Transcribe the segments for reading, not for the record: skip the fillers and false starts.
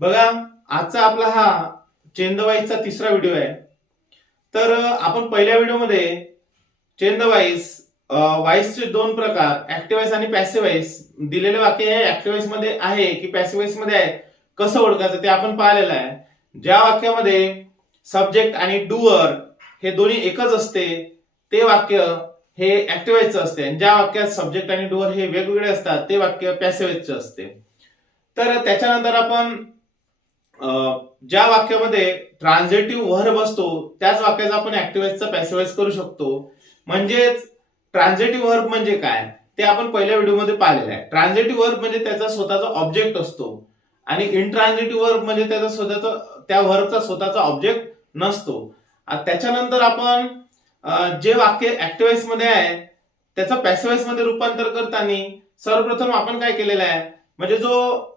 बघा, आजचा आपला हा चेन द वाईजचा तिसरा व्हिडिओ आहे. तर आपण पहिल्या व्हिडिओमध्ये चेन द वाईज वाईजचे दोन प्रकार ऍक्टिव्ह वाईज आणि पॅसिव्ह वाईज दिलेले वाक्य हे ऍक्टिव्ह वाईज मध्ये आहे की पॅसिव्ह वाईज मध्ये आहे कसं ओळखायचं ते आपण पाहिलेलं आहे. ज्या वाक्यामध्ये सब्जेक्ट आणि डुअर हे दोन्ही एकच असते ते वाक्य हे ऍक्टिव्ह वाईजचं असते, आणि ज्या वाक्यात सब्जेक्ट आणि डुअर हे वेगवेगळे असतात ते वाक्य पॅसिव्ह वाईजचं असते. तर त्याच्यानंतर आपण ज्या वाक्यामध्ये ट्रान्झिटिव्ह व्हर्ब असतो त्याच वाक्याचा आपण ऍक्टिव्हाइजचा पॅसिव्हाइज करू शकतो. म्हणजेच ट्रान्झिटिव्ह व्हर्ब म्हणजे काय ते आपण पहिल्या व्हिडिओमध्ये पाहिलेलं आहे. ट्रान्झिटिव्ह व्हर्ब म्हणजे त्याचा स्वतःचा ऑब्जेक्ट असतो, आणि इनट्रान्झिटिव्ह व्हर्ब म्हणजे त्याचा स्वतःचा त्या व्हर्बचा स्वतःचा ऑब्जेक्ट नसतो. त्याच्यानंतर आपण जे वाक्य ऍक्टिव्हाइज मध्ये आहे त्याचं पॅसिव्हाइज मध्ये रूपांतर करताना सर्वप्रथम आपण काय केलेलं आहे, म्हणजे जो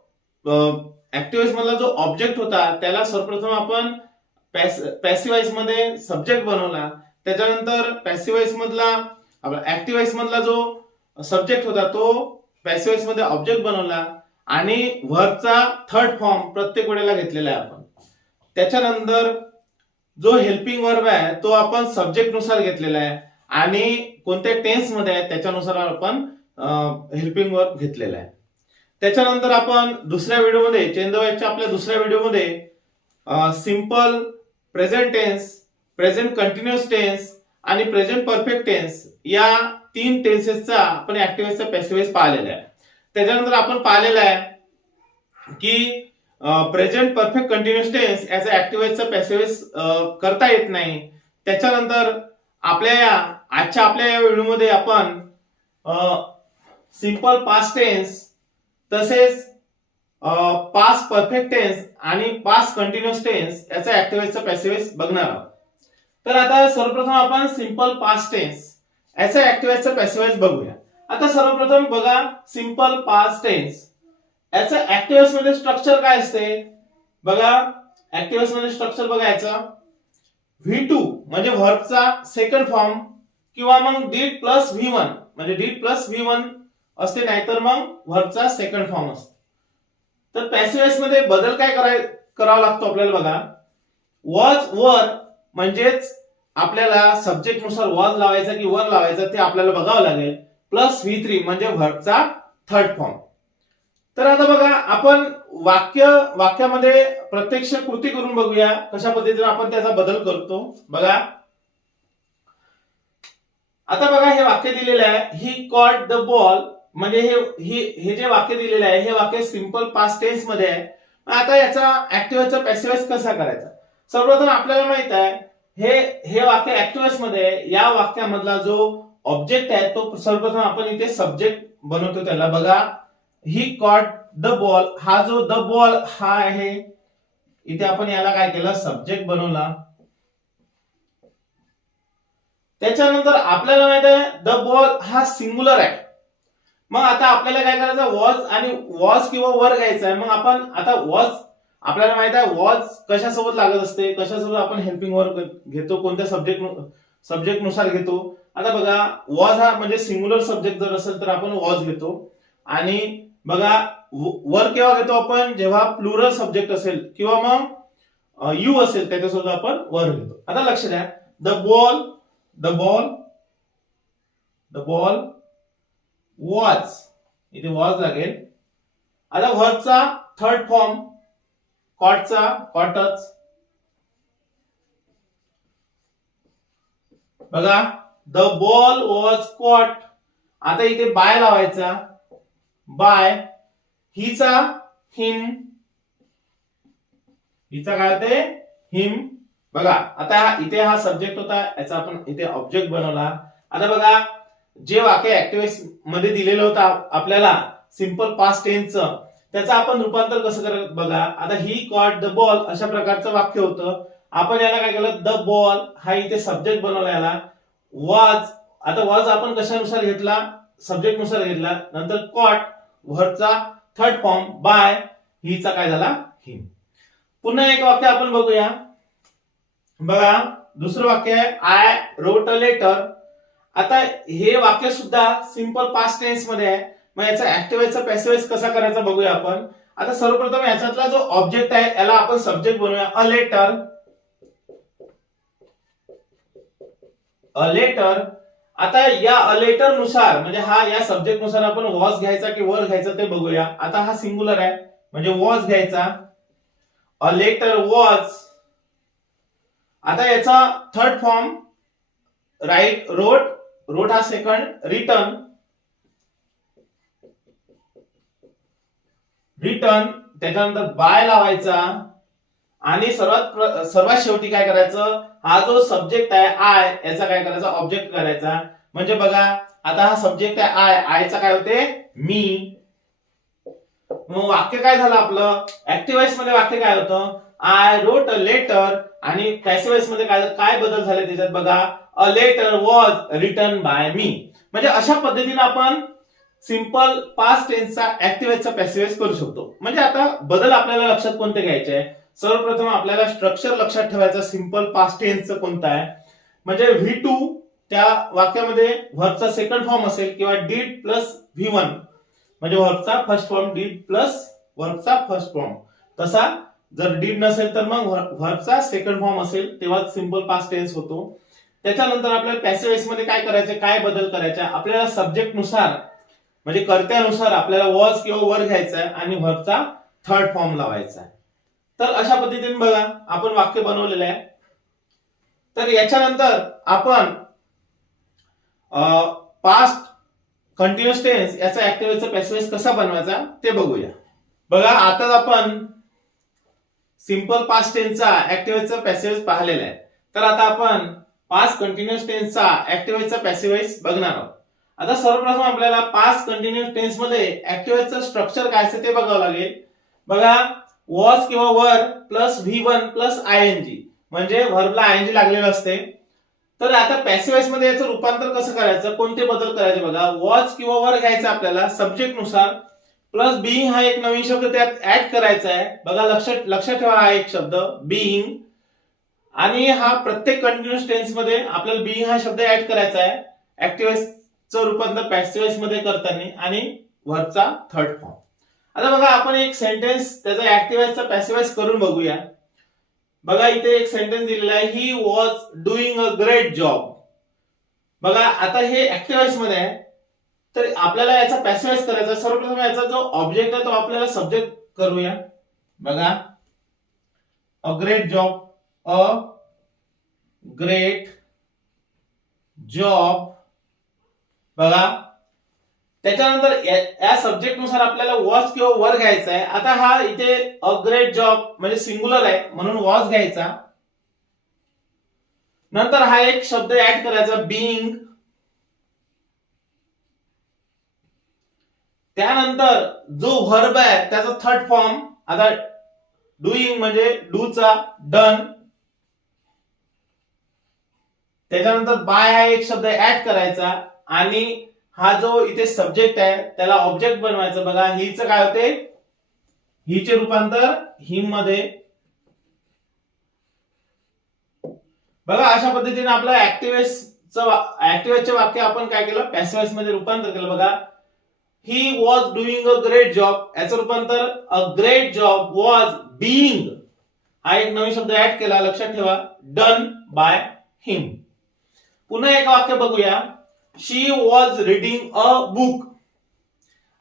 ऍक्टिव्हाइज मधला जो ऑब्जेक्ट होता त्याला सर्वप्रथम आपण पॅसिव्हाइज मध्ये सब्जेक्ट बनवला. त्याच्यानंतर पॅसिव्हाइज मधला ऍक्टिव्हाइज मधला जो सब्जेक्ट होता तो पॅसिव्हाइज मध्ये ऑब्जेक्ट बनवला, आणि व्हर्बचा थर्ड फॉर्म प्रत्येक वेळेला घेतलेला आहे आपण. त्याच्यानंतर जो हेल्पिंग वर्ब आहे तो आपण सब्जेक्ट नुसार घेतलेला आहे, आणि कोणत्या टेन्स मध्ये आहे त्याच्यानुसार आपण हेल्पिंग वर्ब घेतलेला आहे. त्याच्यानंतर आपण दुसऱ्या व्हिडिओमध्ये चेन द वाईजच्या आपल्या दुसऱ्या व्हिडिओमध्ये simple present tense, present continuous tense आणि प्रेझेंट परफेक्ट टेन्स या तीन टेन्सेसचा आपण ऍक्टिव्हाइजचा पॅसिव्हाइज पाहिलेला आहे. त्याच्यानंतर आपण पाहिलेलं आहे की प्रेझेंट परफेक्ट कंटिन्युअस टेन्स याचा ऍक्टिव्हाइजचा पॅसिव्हाइज करता येत नाही. त्याच्यानंतर आजच्या या व्हिडिओमध्ये आपण सिंपल पास्ट टेन्स तसेच पास्ट परफेक्ट टेन्स आणि पास्ट कंटिन्युअस टेन्स याचा ऍक्टिव्हाइजचा पॅसिव्हाइज बघणार आहोत. तर आता सर्वप्रथम आपण सिंपल पास्ट टेन्स याचा ऍक्टिव्हाइजचा पॅसिव्हाइज बघूया. आता सर्वप्रथम बघा, सिंपल पास्ट टेन्स याचा ऍक्टिव्हाइज मध्ये स्ट्रक्चर काय असते बघा. ऍक्टिव्हाइज मध्ये स्ट्रक्चर बघायचं, V2 म्हणजे व्हर्बचा सेकंड फॉर्म, किंवा मग डीड प्लस V1 म्हणजे डीड प्लस V1 असते, नाहीतर मग व्हर्बचा सेकंड फॉर्म असतो. तर पॅसिव्हाइज मध्ये बदल काय करावा लागतो आपल्याला बघा. वॉज वर म्हणजेच आपल्याला सब्जेक्ट नुसार वॉज लावायचा की वर लावायचा ते आपल्याला बघावं लागेल, प्लस V3 म्हणजे व्हर्बचा थर्ड फॉर्म. तर आता बघा, आपण वाक्यामध्ये प्रत्यक्ष कृती करून बघूया कशा पद्धतीने आपण त्याचा बदल करतो. बघा, आता बघा हे वाक्य दिलेलं आहे, ही कॉट द बॉल, म्हणजे हे जे वाक्य दिलेलं आहे हे वाक्य सिंपल पास्ट टेन्स मध्ये आहे. आता याचा ऍक्टिव्हाइजचा पॅसिव्हाइज कसा करायचा. सर्वप्रथम आपल्याला माहित आहे हे वाक्य ऍक्टिव्हाइज मध्ये या वाक्यामधला जो ऑब्जेक्ट आहे तो सर्वप्रथम आपण इथे सब्जेक्ट बनवतो त्याला. बघा, ही कॉट द बॉल, हा जो द बॉल हा आहे इथे आपण याला काय केलं, सब्जेक्ट बनवला. त्याच्यानंतर आपल्याला माहित आहे द बॉल हा सिंगुलर आहे. मग आता आपल्याला काय करायचं, वॉज आणि वॉज किंवा वर घ्यायचा आहे. मग आपण आता वॉज आपल्याला माहित आहे वॉज कशासोबत लागत असते, कशासोबत आपण हेल्पिंग वर्ब घेतो, कोणत्या सब्जेक्ट नुसार घेतो. आता बघा, वॉज हा म्हणजे सिंगुलर सब्जेक्ट जर असेल तर आपण वॉज घेतो, आणि बघा वर केव्हा घेतो आपण, जेव्हा प्लुरल सब्जेक्ट असेल किंवा मग यू असेल त्याच्यासोबत आपण वर घेतो. आता लक्ष द्या, द बॉल वॉज, इथे वॉज लागेल. आता व्हर्बचा थर्ड फॉर्म कॉटचा कॉटच. बघा, द बॉल वॉज कॉट, आता इथे बाय लावायचा, बाय. हिचा हिम, हिचा काय होते, हिम. बघा, आता इथे हा सब्जेक्ट होता याचा आपण इथे ऑब्जेक्ट बनवला. आता बघा, जे वाक्य ऍक्टिव्हाइज मध्ये दिलेलं होतं आपल्याला सिंपल पास्ट टेन्सचं, त्याचं आपण रूपांतर कसं करत बघा. आता ही कॉट द बॉल अशा प्रकारचं वाक्य होतं. आपण याला काय केलं, द बॉल हा इथे सब्जेक्ट बनवला याला. वॉज, आता वॉज आपण कशानुसार घेतला, सब्जेक्ट नुसार घेतला. नंतर कॉट व्हर्बचा थर्ड फॉर्म, बाय हिचा काय झाला, हिम. पुन्हा एक वाक्य आपण बघूया. बघा, दुसरं वाक्य आहे, आय रोट अ लेटर. आता हे वाक्य सुद्धा सिंपल पास्ट टेन्स मध्ये आहे. मग याचा ऍक्टिव्हाइजचा पॅसिव्हाइज कसा करायचा बघूया आपण. आता सर्वप्रथम याच्यातला जो ऑब्जेक्ट आहे याला आपण सब्जेक्ट बनवूया. A letter. आता या अ लेटर नुसार म्हणजे हा या सब्जेक्ट नुसार आपण वॉज घ्यायचा की वर घ्यायचा ते बघूया. आता हा सिंगुलर आहे म्हणजे वॉज घ्यायचा. A letter was. आता याचा थर्ड फॉर्म रोट हा सेकंड, रिटर्न त्याच्यानंतर बाय लावायचा आणि सर्वात शेवटी काय करायचं, हा जो सब्जेक्ट आहे आय याचा काय करायचा, ऑब्जेक्ट करायचा. म्हणजे बघा आता हा सब्जेक्ट आहे आयचा काय होते मी. मग वाक्य काय झालं आपलं, ऍक्टिव्ह वॉइस मध्ये वाक्य काय होतं, आय रोट अ लेटर. आणि पॅसिव्ह वॉइस मध्ये काय बदल झाले त्याच्यात बघा, a letter was written by me. म्हणजे अशा पद्धतीने आपण सिंपल पास्ट टेन्सचा ऍक्टिव्ह वॉइसचा पॅसिव्ह वॉइस करू शकतो. म्हणजे आता बदल आपल्याला लक्षात कोणते घ्यायचे आहे, सर्वप्रथम आपल्याला स्ट्रक्चर लक्षात ठेवायचं सिंपल पास्ट टेन्सचं कोणतं आहे. म्हणजे V2 त्या वाक्यामध्ये व्हर्बचा सेकंड फॉर्म असेल किंवा डीड प्लस V1 म्हणजे व्हर्बचा फर्स्ट फॉर्म, डीड प्लस व्हर्बचा फर्स्ट फॉर्म. तसा जर डीड नसेल तर मग व्हर्बचा सेकंड फॉर्म असेल तेव्हा सिंपल पास्ट टेन्स होतो. त्याच्यानंतर आपल्याला पॅसिव्ह वॉइस मध्ये काय करायचे, काय बदल करायचे, आपल्याला सब्जेक्ट नुसार म्हणजे कर्त्यानुसार आपल्याला वॉज किंवा वर घ्यायचा आहे आणि व्हर्बचा थर्ड फॉर्म लावायचा आहे. तर अशा पद्धतीने बघा आपण वाक्य बनवलेलं आहे. तर याच्यानंतर आपण पास्ट कंटिन्युअस टेन्स याचा ऍक्टिव्ह वॉइसचा पॅसिव्ह वॉइस कसा बनवायचा ते बघूया. बघा आता आपण सिंपल पास्ट टेन्सचा ऍक्टिव्ह वॉइसचा पॅसिव्ह वॉइस पाहिलेला आहे. तर आता आपण पास्ट कंटिन्युअस टेन्सचा ऍक्टिव्ह वॉइसचा पॅसिव्ह वॉइस बघणार आहोत. आता सर्वप्रथम आपल्याला पास्ट कंटिन्युअस टेन्स मध्ये ऍक्टिव्ह वॉइसचं स्ट्रक्चर काय असते ते बघावं लागेल. बघा वॉज किंवा वर प्लस V1 प्लस ING म्हणजे व्हर्बला ING लागलेलं असते. तर आता पॅसिव्ह वॉइस मध्ये याचं रूपांतर कसं करायचं, कोणते बदल करायचे बघा. वॉज किंवा वर घ्यायचं आपल्याला सब्जेक्ट नुसार, प्लस बीइंग हा एक नवीन शब्द त्यात ऍड करायचा आहे. बघा लक्षात ठेवा हा एक शब्द बीइंग, आणि हा प्रत्येक कंटिन्युअस टेन्स मध्ये आपल्याला बीइंग हा शब्द ऍड करायचा आहे. ऍक्टिव्ह वॉइसचं रूपांतर पॅसिव्ह वॉइस मध्ये करताना आणि व्हर्बचा थर्ड फॉर्म. आता बघा आपण एक सेंटेन्स त्याचा ऍक्टिव्ह वॉइसचा पॅसिव्ह वॉइस करून बघूया. बघा इथे एक सेंटेन्स दिलेला आहे, he was doing a great job. बघा आता हे ऍक्टिव्ह वॉइस मध्ये आहे तर आपल्याला याचा पॅसिव्ह वॉइस करायचा. सर्वप्रथम याचा जो ऑब्जेक्ट आहे तो आपल्याला सब्जेक्ट करूया. बघा a great job, a great job. बघा त्याच्यानंतर या सब्जेक्ट नुसार आपल्याला वॉज किंवा वर घ्यायचा आहे. आता हा इथे अ ग्रेट जॉब म्हणजे सिंगुलर आहे म्हणून वॉज घ्यायचा. नंतर हा एक शब्द ऍड करायचा बीइंग. त्यानंतर जो व्हर्ब आहे त्याचा थर्ड फॉर्म, आता डुईंग म्हणजे डूचा डन. त्याच्यानंतर बाय हा एक शब्द ऍड करायचा आणि हा जो इथे सब्जेक्ट आहे त्याला ऑब्जेक्ट बनवायचं. बघा हिचं काय होते, हिचे रूपांतर हिम मध्ये. बघा अशा पद्धतीने आपलं ऍक्टिव्ह वॉइसचे वाक्य आपण काय केलं, पॅसिव्ह वॉइस मध्ये रूपांतर केलं. बघा he was doing a great job याचं रूपांतर a great job was being, हा एक नवीन शब्द ऍड केला लक्षात ठेवा, डन बाय हिम. पुन्हा एक वाक्य बघूया, शी वॉज रीडिंग अ बुक.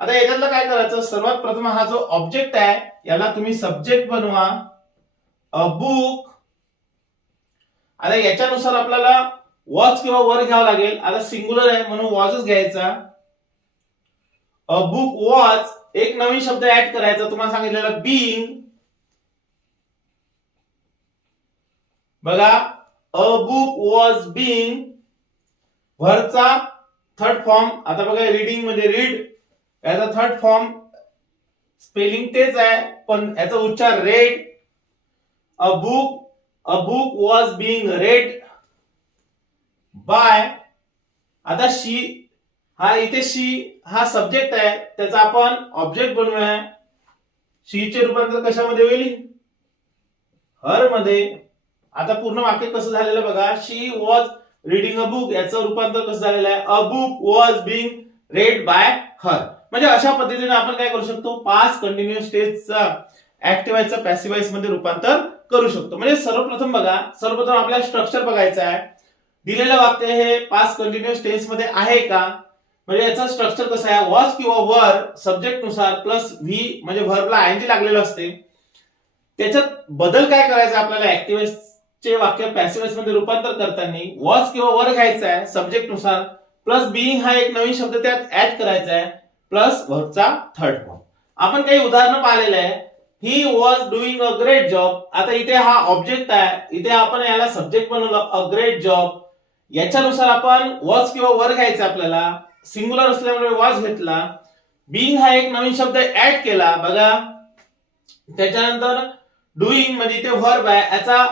आता याच्यातलं काय करायचं, सर्वात प्रथम हा जो ऑब्जेक्ट आहे याला तुम्ही सब्जेक्ट बनवा, अ बुक. आता याच्यानुसार आपल्याला वॉज किंवा वर घ्यावं लागेल. आता सिंगुलर आहे म्हणून वॉजच घ्यायचा. अ बुक वॉज एक नवीन शब्द ऍड करायचा, तुम्हाला सांगितलेला बीइंग. बघा अ बुक वॉज बीइंग, व्हर्बचा थर्ड फॉर्म. आता बघा रीडिंग म्हणजे रीड, याचा थर्ड फॉर्म स्पेलिंग तेच आहे पण याचा उच्चार read. A book was being read by. आता शी हा इथे शी हा सब्जेक्ट आहे त्याचा आपण ऑब्जेक्ट बनवूया. शीचे रूपांतर कशामध्ये होईल, हर मध्ये. आता पूर्ण वाक्य कसं झालेलं बघा, she was reading a book याचं रूपांतर कसं झालेलं आहे, a book was being read by her. म्हणजे अशा पद्धतीने आपण काय करू शकतो, पास्ट कंटिन्युअस टेन्सचा ऍक्टिव्ह व्हॉइसचं पॅसिव्ह व्हॉइस मध्ये रूपांतर करू शकतो. म्हणजे सर्वप्रथम बघा, सर्वप्रथम आपल्याला स्ट्रक्चर बघायचं आहे. दिलेलं वाक्य हे पास्ट कंटिन्युअस टेन्स मध्ये आहे का, म्हणजे याचं स्ट्रक्चर कसं आहे, वॉज किंवा वर सब्जेक्ट नुसार प्लस व्ही म्हणजे व्हर्बला आयएनजी लागलेलं असते. त्याच्यात बदल काय करायचा आपल्याला, ऍक्टिव्ह चे वाक्य पॅसिव्ह व्हॉइस मध्ये रूपांतर करताना वॉज किंवा वर घ्यायचं आहे सब्जेक्ट नुसार, प्लस बीइंग हा एक नवीन शब्द त्यात ऍड करायचा आहे, प्लस व्हर्बचा थर्ड फॉर्म. आपण काही उदाहरणं पाहिलेलं आहे. He was doing a great job. आता इथे हा ऑब्जेक्ट आहे, इथे आपण याला सब्जेक्ट बनवलं अ ग्रेट जॉब. याच्यानुसार आपण वॉज किंवा वर घ्यायचं आपल्याला, सिंग्युलर असल्यामुळे वॉज घेतला. बीइंग हा एक नवीन शब्द ऍड केला बघा. त्याच्यानंतर डुईंग म्हणजे इथे व्हर्ब आहे, याचा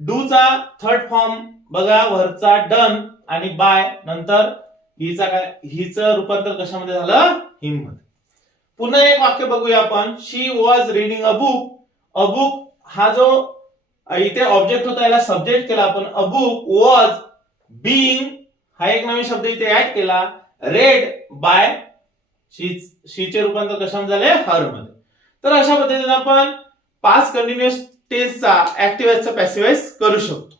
डूचा थर्ड फॉर्म बघा, व्हर्बचा डन, आणि बाय नंतर हिचा काय, हिचं रूपांतर कशामध्ये झालं, हिम मध्ये. पुन्हा एक वाक्य बघूया आपण, she was reading a book. A book हा जो इथे ऑब्जेक्ट होता याला सब्जेक्ट केला आपण, अ बुक वॉज बीइंग हा एक नवीन शब्द इथे ऍड केला, रेड बाय शीचे रूपांतर कशामध्ये झाले, हर मध्ये. तर अशा पद्धतीने आपण पास्ट कंटिन्युअस टेन्सचा ऍक्टिव्ह व्हॉइसचा पॅसिव्ह व्हॉइस करू शकतो.